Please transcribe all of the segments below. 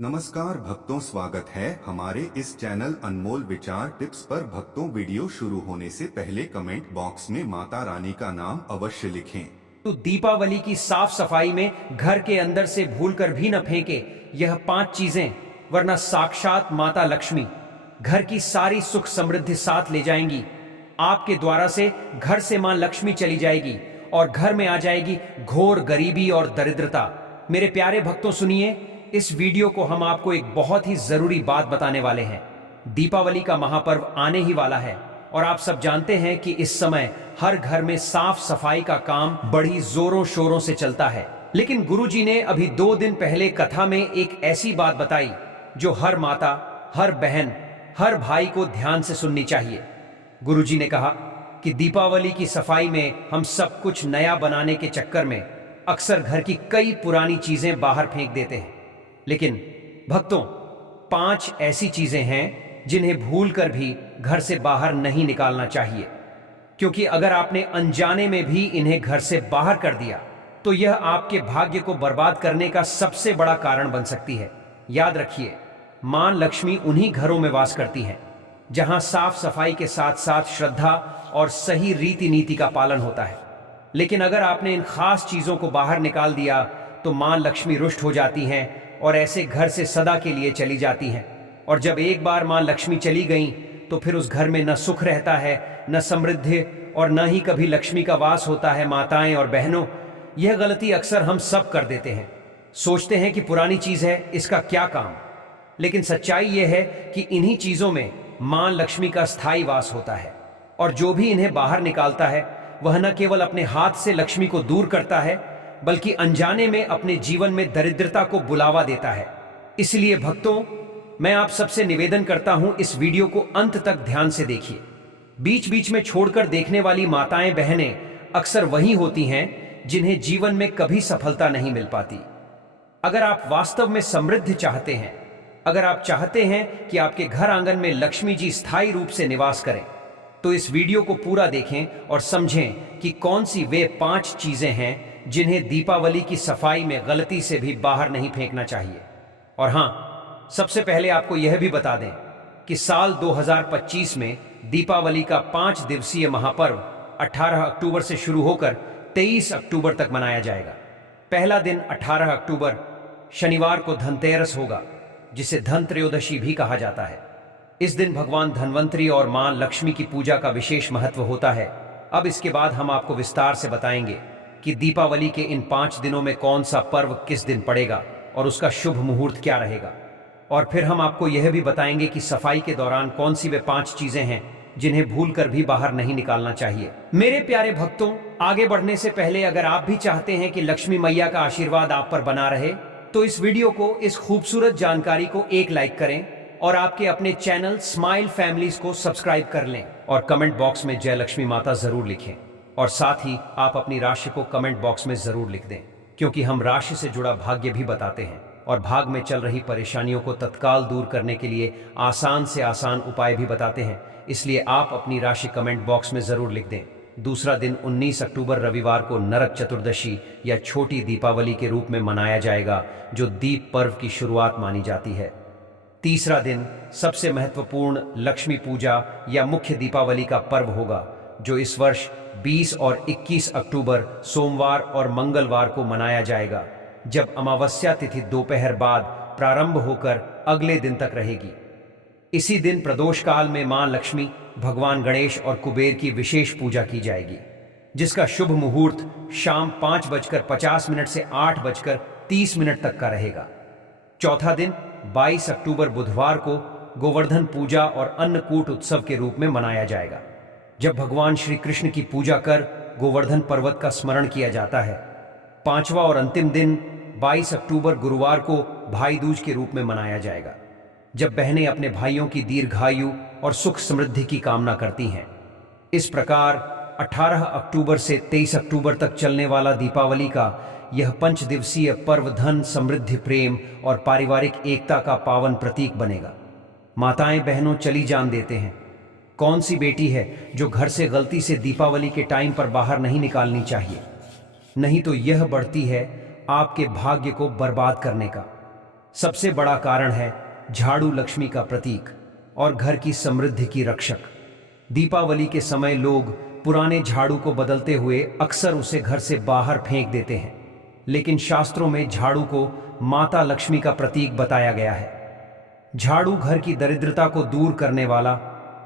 नमस्कार भक्तों, स्वागत है हमारे इस चैनल अनमोल विचार टिप्स पर। भक्तों, वीडियो शुरू होने से पहले कमेंट बॉक्स में माता रानी का नाम अवश्य लिखें। तो दीपावली की साफ सफाई में घर के अंदर से भूलकर भी न फेंके यह 5 चीजें, वरना साक्षात माता लक्ष्मी घर की सारी सुख समृद्धि साथ ले जाएंगी। आपके द्वारा से घर से मां लक्ष्मी चली जाएगी और घर में आ जाएगी घोर गरीबी और दरिद्रता। मेरे प्यारे भक्तों, सुनिए, इस वीडियो को हम आपको एक बहुत ही जरूरी बात बताने वाले हैं। दीपावली का महापर्व आने ही वाला है और आप सब जानते हैं कि इस समय हर घर में साफ सफाई का काम बड़ी जोरों शोरों से चलता है। लेकिन गुरुजी ने अभी 2 दिन पहले कथा में एक ऐसी बात बताई जो हर माता, हर बहन, हर भाई को ध्यान से सुननी चाहिए। गुरुजी ने कहा कि दीपावली की सफाई में हम सब कुछ नया बनाने के चक्कर में अक्सर घर की कई पुरानी चीजें बाहर फेंक देते हैं। लेकिन भक्तों, 5 ऐसी चीजें हैं जिन्हें भूलकर भी घर से बाहर नहीं निकालना चाहिए, क्योंकि अगर आपने अनजाने में भी इन्हें घर से बाहर कर दिया तो यह आपके भाग्य को बर्बाद करने का सबसे बड़ा कारण बन सकती है। याद रखिए, मां लक्ष्मी उन्हीं घरों में वास करती हैं जहां साफ सफाई के साथ साथ श्रद्धा और सही रीति नीति का पालन होता है। लेकिन अगर आपने इन खास चीजों को बाहर निकाल दिया तो मां लक्ष्मी रुष्ट हो जाती हैं और ऐसे घर से सदा के लिए चली जाती हैं। और जब एक बार मां लक्ष्मी चली गई तो फिर उस घर में न सुख रहता है, न समृद्धि, और न ही कभी लक्ष्मी का वास होता है। माताएं और बहनों, यह गलती अक्सर हम सब कर देते हैं। सोचते हैं कि पुरानी चीज है, इसका क्या काम। लेकिन सच्चाई यह है कि इन्हीं चीजों में मां लक्ष्मी का स्थायी वास होता है, और जो भी इन्हें बाहर निकालता है वह न केवल अपने हाथ से लक्ष्मी को दूर करता है, बल्कि अनजाने में अपने जीवन में दरिद्रता को बुलावा देता है। इसलिए भक्तों, मैं आप सबसे निवेदन करता हूं, इस वीडियो को अंत तक ध्यान से देखिए। बीच बीच में छोड़कर देखने वाली माताएं बहनें अक्सर वही होती हैं जिन्हें जीवन में कभी सफलता नहीं मिल पाती। अगर आप वास्तव में समृद्धि चाहते हैं, अगर आप चाहते हैं कि आपके घर आंगन में लक्ष्मी जी स्थायी रूप से निवास करें, तो इस वीडियो को पूरा देखें और समझें कि कौन सी वे 5 चीजें हैं जिन्हें दीपावली की सफाई में गलती से भी बाहर नहीं फेंकना चाहिए। और हां, सबसे पहले आपको यह भी बता दें कि साल 2025 में दीपावली का 5 दिवसीय महापर्व 18 अक्टूबर से शुरू होकर 23 अक्टूबर तक मनाया जाएगा। पहला दिन 18 अक्टूबर शनिवार को धनतेरस होगा, जिसे धन त्रयोदशी भी कहा जाता है। इस दिन भगवान धन्वंतरी और मां लक्ष्मी की पूजा का विशेष महत्व होता है। अब इसके बाद हम आपको विस्तार से बताएंगे कि दीपावली के इन 5 दिनों में कौन सा पर्व किस दिन पड़ेगा और उसका शुभ मुहूर्त क्या रहेगा। और फिर हम आपको यह भी बताएंगे कि सफाई के दौरान कौन सी वे 5 चीजें हैं जिन्हें भूलकर भी बाहर नहीं निकालना चाहिए। मेरे प्यारे भक्तों, आगे बढ़ने से पहले अगर आप भी चाहते हैं कि लक्ष्मी मैया का आशीर्वाद आप पर बना रहे, तो इस वीडियो को, इस खूबसूरत जानकारी को एक लाइक करें और आपके अपने चैनल स्माइल फैमिलीज को सब्सक्राइब कर लें और कमेंट बॉक्स में जय लक्ष्मी माता जरूर लिखें। और साथ ही आप अपनी राशि को कमेंट बॉक्स में जरूर लिख दें, क्योंकि हम राशि से जुड़ा भाग्य भी बताते हैं और भाग में चल रही परेशानियों को तत्काल दूर करने के लिए आसान से आसान उपाय भी बताते हैं। इसलिए आप अपनी राशि कमेंट बॉक्स में जरूर लिख दें। दूसरा दिन 19 अक्टूबर रविवार को नरक चतुर्दशी या छोटी दीपावली के रूप में मनाया जाएगा, जो दीप पर्व की शुरुआत मानी जाती है। तीसरा दिन सबसे महत्वपूर्ण लक्ष्मी पूजा या मुख्य दीपावली का पर्व होगा, जो इस वर्ष 20 और 21 अक्टूबर सोमवार और मंगलवार को मनाया जाएगा, जब अमावस्या तिथि दोपहर बाद प्रारंभ होकर अगले दिन तक रहेगी। इसी दिन प्रदोष काल में मां लक्ष्मी, भगवान गणेश और कुबेर की विशेष पूजा की जाएगी, जिसका शुभ मुहूर्त शाम 5:50 से 8:30 तक का रहेगा। चौथा दिन 22 अक्टूबर बुधवार को गोवर्धन पूजा और अन्नकूट उत्सव के रूप में मनाया जाएगा, जब भगवान श्री कृष्ण की पूजा कर गोवर्धन पर्वत का स्मरण किया जाता है। पांचवा और अंतिम दिन 22 अक्टूबर गुरुवार को भाई दूज के रूप में मनाया जाएगा, जब बहनें अपने भाइयों की दीर्घायु और सुख समृद्धि की कामना करती हैं। इस प्रकार 18 अक्टूबर से 23 अक्टूबर तक चलने वाला दीपावली का यह 5 दिवसीय पर्व धन, समृद्धि, प्रेम और पारिवारिक एकता का पावन प्रतीक बनेगा। माताएं बहनों, चली जान देते हैं, कौन सी बेटी है जो घर से गलती से दीपावली के टाइम पर बाहर नहीं निकालनी चाहिए। नहीं तो यह बढ़ती है आपके भाग्य को बर्बाद करने का। सबसे बड़ा कारण है झाड़ू लक्ष्मी का प्रतीक और घर की समृद्धि की रक्षक। दीपावली के समय लोग पुराने झाड़ू को बदलते हुए अक्सर उसे घर से बाहर फेंक देते हैं, लेकिन शास्त्रों में झाड़ू को माता लक्ष्मी का प्रतीक बताया गया है। झाड़ू घर की दरिद्रता को दूर करने वाला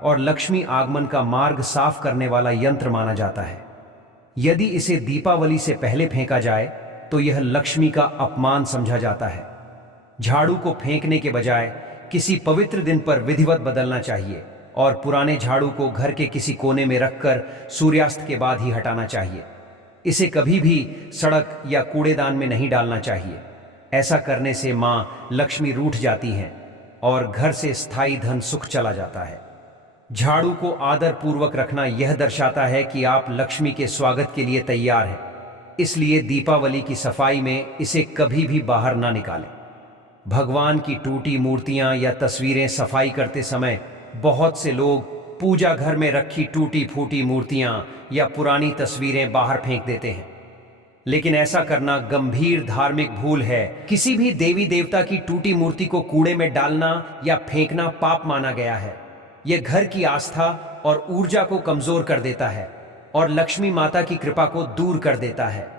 और लक्ष्मी आगमन का मार्ग साफ करने वाला यंत्र माना जाता है। यदि इसे दीपावली से पहले फेंका जाए तो यह लक्ष्मी का अपमान समझा जाता है। झाड़ू को फेंकने के बजाय किसी पवित्र दिन पर विधिवत बदलना चाहिए और पुराने झाड़ू को घर के किसी कोने में रखकर सूर्यास्त के बाद ही हटाना चाहिए। इसे कभी भी सड़क या कूड़ेदान में नहीं डालना चाहिए। ऐसा करने से मां लक्ष्मी रूठ जाती हैं और घर से स्थायी धन सुख चला जाता है। झाड़ू को आदर पूर्वक रखना यह दर्शाता है कि आप लक्ष्मी के स्वागत के लिए तैयार हैं। इसलिए दीपावली की सफाई में इसे कभी भी बाहर ना निकालें। भगवान की टूटी मूर्तियां या तस्वीरें सफाई करते समय बहुत से लोग पूजा घर में रखी टूटी फूटी मूर्तियां या पुरानी तस्वीरें बाहर फेंक देते हैं, लेकिन ऐसा करना गंभीर धार्मिक भूल है। किसी भी देवी देवता की टूटी मूर्ति को कूड़े में डालना या फेंकना पाप माना गया है। यह घर की आस्था और ऊर्जा को कमजोर कर देता है और लक्ष्मी माता की कृपा को दूर कर देता है।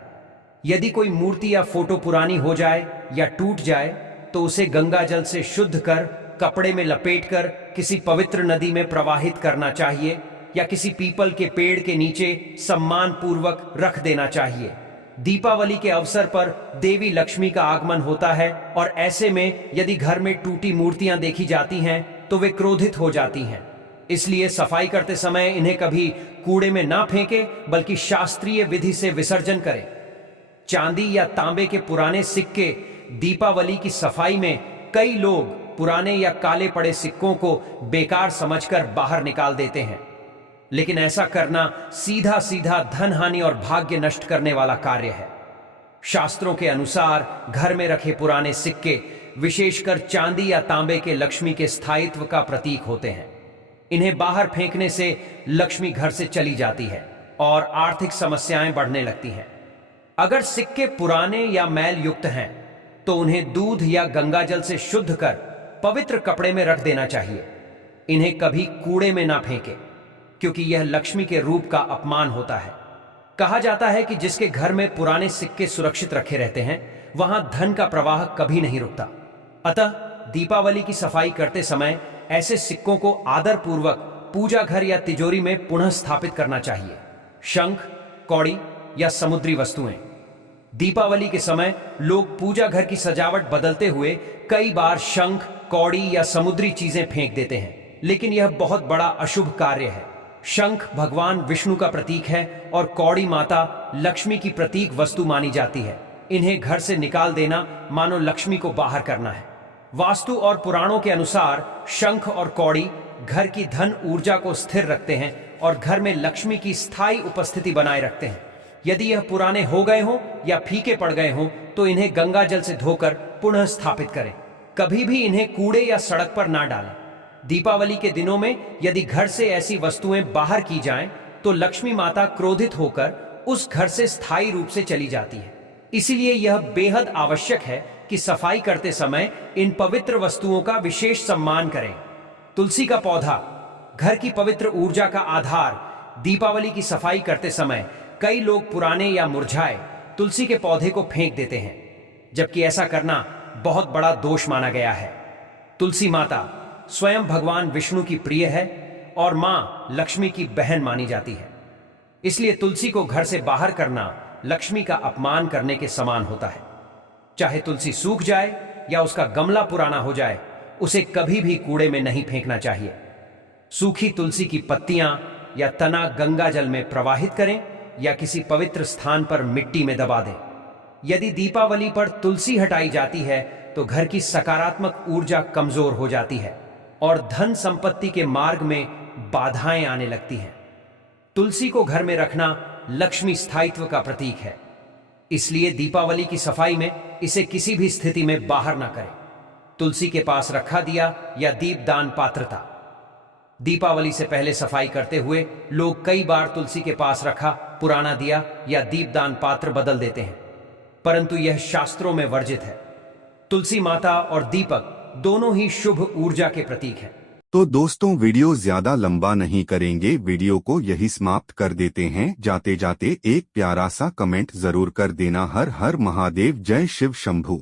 यदि कोई मूर्ति या फोटो पुरानी हो जाए या टूट जाए तो उसे गंगा जल से शुद्ध कर कपड़े में लपेटकर किसी पवित्र नदी में प्रवाहित करना चाहिए या किसी पीपल के पेड़ के नीचे सम्मान पूर्वक रख देना चाहिए। दीपावली के अवसर पर देवी लक्ष्मी का आगमन होता है और ऐसे में यदि घर में टूटी मूर्तियां देखी जाती हैं तो वे क्रोधित हो जाती हैं। इसलिए सफाई करते समय इन्हें कभी कूड़े में ना फेंके बल्कि शास्त्रीय विधि से विसर्जन करें। चांदी या तांबे के पुराने सिक्के दीपावली की सफाई में कई लोग पुराने या काले पड़े सिक्कों को बेकार समझकर बाहर निकाल देते हैं, लेकिन ऐसा करना सीधा सीधा धन हानि और भाग्य नष्ट करने वाला कार्य है। शास्त्रों के अनुसार घर में रखे पुराने सिक्के, विशेषकर चांदी या तांबे के, लक्ष्मी के स्थायित्व का प्रतीक होते हैं। इन्हें बाहर फेंकने से लक्ष्मी घर से चली जाती है और आर्थिक समस्याएं बढ़ने लगती हैं। अगर सिक्के पुराने या मैल युक्त हैं तो उन्हें दूध या गंगाजल से शुद्ध कर पवित्र कपड़े में रख देना चाहिए। इन्हें कभी कूड़े में ना फेंके, क्योंकि यह लक्ष्मी के रूप का अपमान होता है। कहा जाता है कि जिसके घर में पुराने सिक्के सुरक्षित रखे रहते हैं वहां धन का प्रवाह कभी नहीं रुकता। अतः दीपावली की सफाई करते समय ऐसे सिक्कों को आदर पूर्वक पूजा घर या तिजोरी में पुनः स्थापित करना चाहिए। शंख, कौड़ी या समुद्री वस्तुएं। दीपावली के समय लोग पूजा घर की सजावट बदलते हुए कई बार शंख, कौड़ी या समुद्री चीजें फेंक देते हैं, लेकिन यह बहुत बड़ा अशुभ कार्य है। शंख भगवान विष्णु का प्रतीक है और कौड़ी माता लक्ष्मी की प्रतीक वस्तु मानी जाती है। इन्हें घर से निकाल देना मानो लक्ष्मी को बाहर करना है। वास्तु और पुराणों के अनुसार शंख और कौड़ी घर की धन ऊर्जा को स्थिर रखते हैं और घर में लक्ष्मी की स्थायी उपस्थिति बनाए रखते हैं। यदि यह पुराने हो गए हों या फीके पड़ गए हों तो इन्हें गंगा जल से धोकर पुनः स्थापित करें। कभी भी इन्हें कूड़े या सड़क पर ना डालें। दीपावली के दिनों में यदि घर से ऐसी वस्तुएं बाहर की जाएं तो लक्ष्मी माता क्रोधित होकर उस घर से स्थायी रूप से चली जाती है। इसीलिए यह बेहद आवश्यक है कि सफाई करते समय इन पवित्र वस्तुओं का विशेष सम्मान करें। तुलसी का पौधा, घर की पवित्र ऊर्जा का आधार। दीपावली की सफाई करते समय कई लोग पुराने या मुरझाए तुलसी के पौधे को फेंक देते हैं, जबकि ऐसा करना बहुत बड़ा दोष माना गया है। तुलसी माता स्वयं भगवान विष्णु की प्रिय है और मां लक्ष्मी की बहन मानी जाती है। इसलिए तुलसी को घर से बाहर करना लक्ष्मी का अपमान करने के समान होता है। चाहे तुलसी सूख जाए या उसका गमला पुराना हो जाए, उसे कभी भी कूड़े में नहीं फेंकना चाहिए। सूखी तुलसी की पत्तियां या तना गंगा जल में प्रवाहित करें या किसी पवित्र स्थान पर मिट्टी में दबा दें। यदि दीपावली पर तुलसी हटाई जाती है तो घर की सकारात्मक ऊर्जा कमजोर हो जाती है और धन संपत्ति के मार्ग में बाधाएं आने लगती हैं। तुलसी को घर में रखना लक्ष्मी स्थायित्व का प्रतीक है। इसलिए दीपावली की सफाई में इसे किसी भी स्थिति में बाहर ना करें। तुलसी के पास रखा दिया या दीपदान पात्रता। दीपावली से पहले सफाई करते हुए लोग कई बार तुलसी के पास रखा पुराना दिया या दीपदान पात्र बदल देते हैं, परंतु यह शास्त्रों में वर्जित है। तुलसी माता और दीपक दोनों ही शुभ ऊर्जा के प्रतीक हैं। तो दोस्तों वीडियो ज्यादा लंबा नहीं करेंगे, वीडियो को यही समाप्त कर देते हैं। जाते जाते एक प्यारा सा कमेंट जरूर कर देना। हर हर महादेव, जय शिव शंभू।